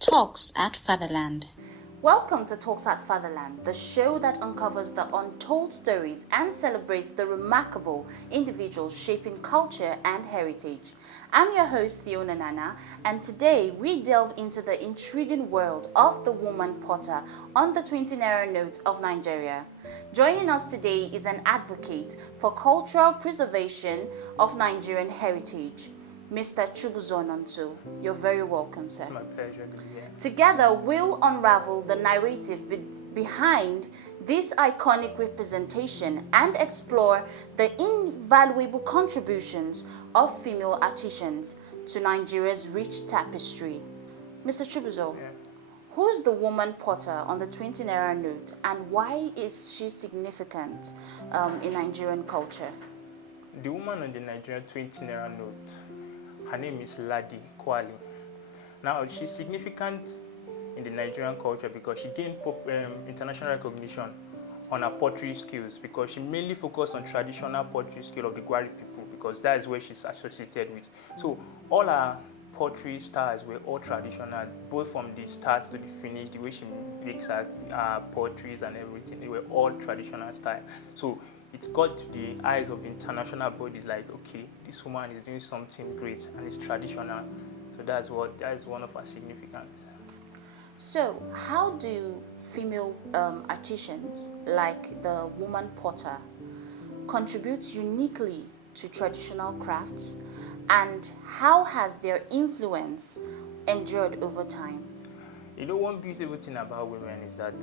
Talks at Fatherland. Welcome to Talks at Fatherland, the show that uncovers the untold stories and celebrates the remarkable individuals shaping culture and heritage. I'm your host, FIONA NANNA, and today we delve into the intriguing world of the woman potter on the 20 Naira note of Nigeria. Joining us today is an advocate for cultural preservation of Nigerian heritage, Mr. Chibuzo Nonso. You're very welcome, sir. It's my pleasure to be here. Together, we'll unravel the narrative behind this iconic representation and explore the invaluable contributions of female artisans to Nigeria's rich tapestry. Mr. Chibuzo, who's the woman potter on the 20 Naira note, and why is she significant in Nigerian culture? The woman on the Nigerian 20 Naira note, her name is Ladi Kwali. Now, she's significant in the Nigerian culture because she gained international recognition on her pottery skills, because she mainly focused on traditional pottery skill of the Gwari people, because that is where she's associated with. So all her pottery styles were all traditional, both from the start to the finish, the way she makes her potteries and everything, they were all traditional style. So it got to the eyes of the international bodies like, okay, this woman is doing something great and it's traditional. So that is one of her significance. So how do female artisans like the woman potter contribute uniquely to traditional crafts, and how has their influence endured over time? You know, one beautiful thing about women is that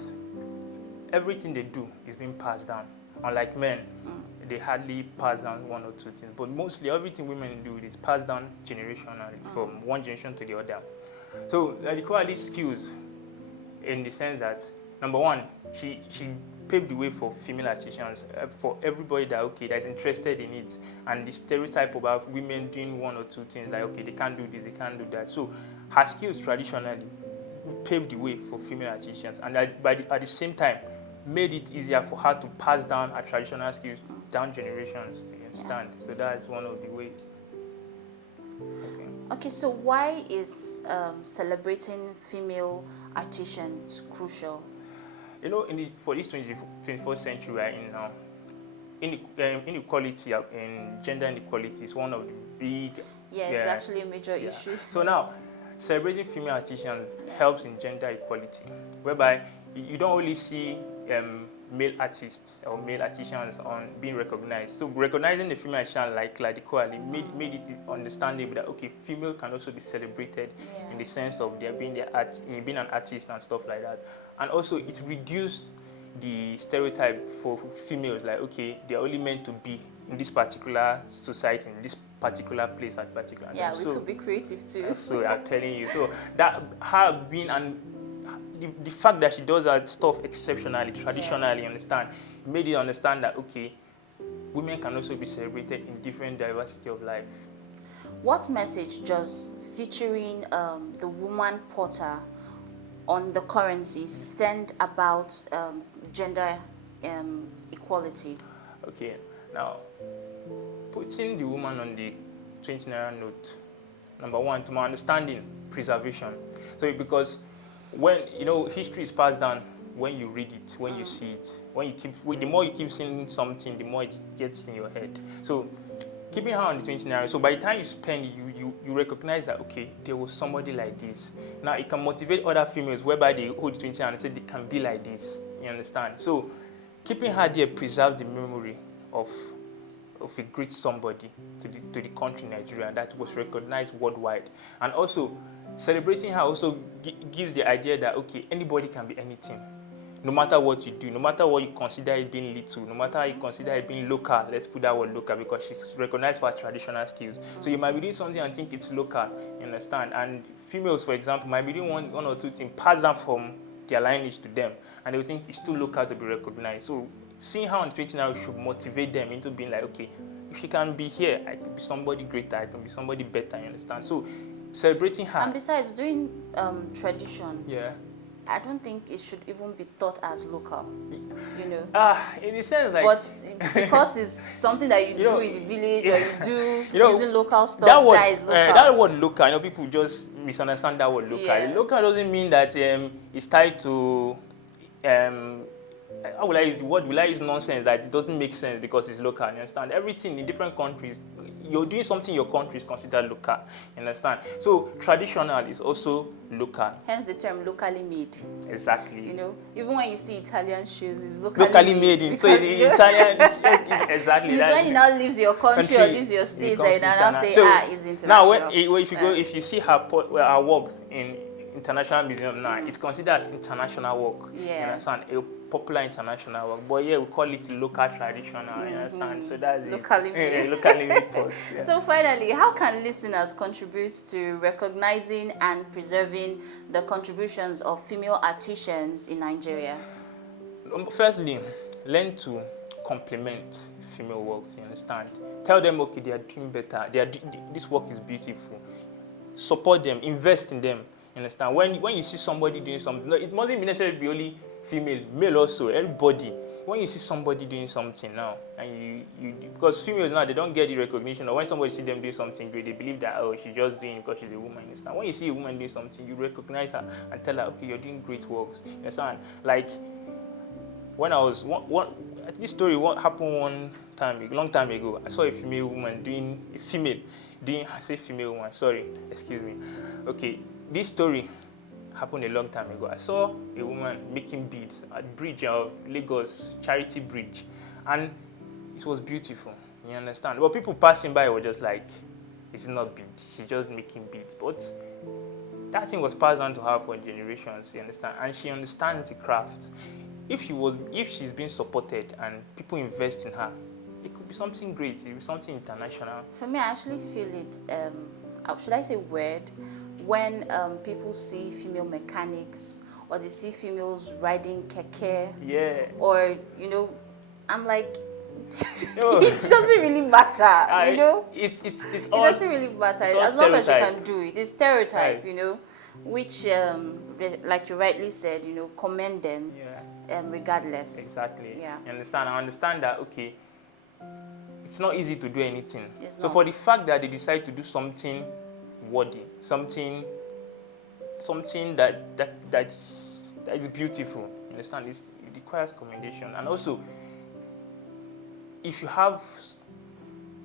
everything they do is being passed down. Unlike men, they hardly pass down one or two things, but mostly everything women do is passed down generationally from one generation to the other. So Ladi Kwali's skills, in the sense that, number one, she paved the way for female artisans, for everybody that's interested in it, and the stereotype about women doing one or two things, like, okay, they can't do this, they can't do that. So her skills traditionally paved the way for female artisans, and at the same time made it easier for her to pass down her traditional skills down generations, you understand? So that's one of the ways. Okay, so why is celebrating female artisans crucial? You know, for this 21st century we are in now, inequality and gender inequality is one of the big... It's actually a major issue. So now, celebrating female artisans helps in gender equality, whereby you don't only see male artists or male artisans on being recognized. So recognizing the female artisan like Ladi Kwali made it understandable that, okay, female can also be celebrated in the sense of their being being an artist and stuff like that. And also it reduced the stereotype for females, like, okay, they're only meant to be in this particular society, in this particular place at particular time. We could be creative too. So I'm telling you, so that her being the fact that she does that stuff exceptionally, traditionally, understand, made it understand that, okay, women can also be celebrated in different diversity of life. What message does featuring the woman potter on the currency stand about gender equality? Okay, now, putting the woman on the 20 Naira note, number one, to my understanding, preservation. So because when, you know, history is passed down when you read it, when you see it, the more you keep seeing something, the more it gets in your head. So keeping her on the 20 Naira, so by the time you spend it, you recognize that, okay, there was somebody like this. Now it can motivate other females whereby they hold the 20 Naira and say they can be like this, you understand? So keeping her there preserves the memory of a great somebody to the country Nigeria that was recognized worldwide. And also celebrating her also gives the idea that, okay, anybody can be anything, no matter what you do, no matter what you consider it being little, no matter how you consider it being local. Let's put that word local because she's recognized for her traditional skills. So you might be doing something and think it's local, you understand? And females, for example, might be doing one or two things passed down from their lineage to them, and they will think it's too local to be recognized. So seeing her on 20 Naira should motivate them into being like, okay, if she can be here, I could be somebody greater, I can be somebody better, you understand? So celebrating her. And besides doing tradition, I don't think it should even be thought as local, In the sense like, but because it's something that you do in the village, or you do using local stuff, that word, size local. that word local, people just misunderstand that word local. Yes. Local doesn't mean that it's tied to how will I use the word? Will I use nonsense that it doesn't make sense because it's local? You understand? Everything in different countries, you're doing something in your country is considered local. You understand? So traditional is also local. Hence the term locally made. Exactly. Even when you see Italian shoes, it's locally made. So the Italian, exactly. It's when it now leaves your country or leaves your states, and now say, it's international. Now, if you see her works in international museum now, it's considered as international work. Yes. You understand? A popular international work. But yeah, we call it local traditional. You understand? So that's locally made. Locally made post. Yeah. So finally, how can listeners contribute to recognizing and preserving the contributions of female artisans in Nigeria? Firstly, learn to compliment female work. You understand? Tell them, okay, they are doing better. This work is beautiful. Support them. Invest in them. You understand? When you see somebody doing something, it mustn't necessarily be only female, male also, everybody. When you see somebody doing something now, and you because females now, they don't get the recognition, or when somebody see them doing something great, they believe that, oh, she's just doing it because she's a woman. You understand? When you see a woman doing something, you recognize her and tell her, okay, you're doing great works. You understand? Like, when I was, this story happened a long time ago. I saw a female woman doing, I say female woman, sorry, excuse me. Okay. This story happened a long time ago. I saw a woman making beads at the bridge of Lagos, Charity Bridge, and it was beautiful. You understand? But people passing by were just like, it's not bead, she's just making beads. But that thing was passed down to her for generations, you understand? And she understands the craft. If she's being supported and people invest in her, it could be something great, it could be something international. For me, I actually feel it, should I say weird, when people see female mechanics, or they see females riding keke, or I'm like, it doesn't really matter, it doesn't really matter as long as you can do it. It's stereotype, right. Which like you rightly said, commend them, regardless. Exactly. Yeah. You understand? I understand that. Okay, it's not easy to do anything. So for the fact that they decide to do something worthy, something that is beautiful. You understand? It requires commendation. And also, if you have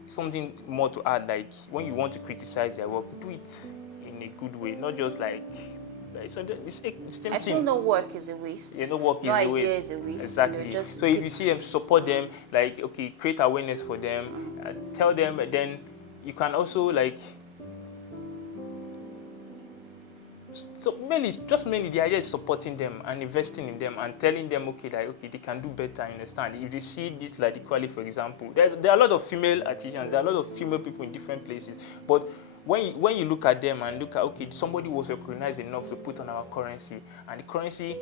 something more to add, like when you want to criticize their work, do it in a good way, not just like so it's tempting. I feel no work is a waste. Yeah, no work no is a idea waste. is a waste. Exactly. So if you see them, support them, like, okay, create awareness for them, tell them, and then you can also like. So mainly the idea is supporting them and investing in them and telling them, okay, they can do better. You understand? If they see this Ladi Kwali, for example, there are a lot of female artisans, there are a lot of female people in different places, but when you look at them and look at, okay, somebody was recognized enough to put on our currency, and the currency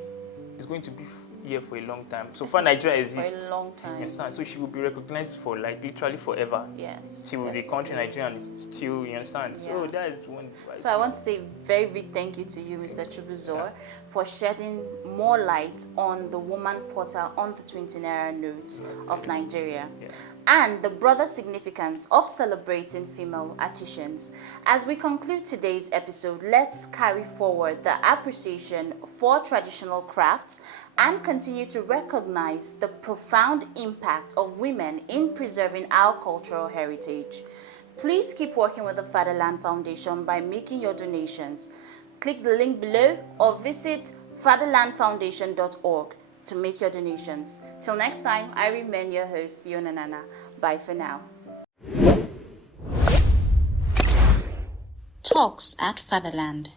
is going to be here for a long time. So far, Nigeria exists. For a long time. You understand? So she will be recognized for like literally forever. Yes. Till the country Nigeria is still, you understand? Yeah. So that is one. So I want to say a very big thank you to you, Mr. Chibuzo, for shedding more light on the woman potter on the 20 Naira note of Nigeria. Yeah. And the broader significance of celebrating female artisans. As we conclude today's episode, let's carry forward the appreciation for traditional crafts and continue to recognize the profound impact of women in preserving our cultural heritage. Please keep working with the Fatherland Foundation by making your donations. Click the link below or visit fatherlandfoundation.org to make your donations. Till next time, I remain your host, FIONA NANNA. Bye for now. Talks at Fatherland.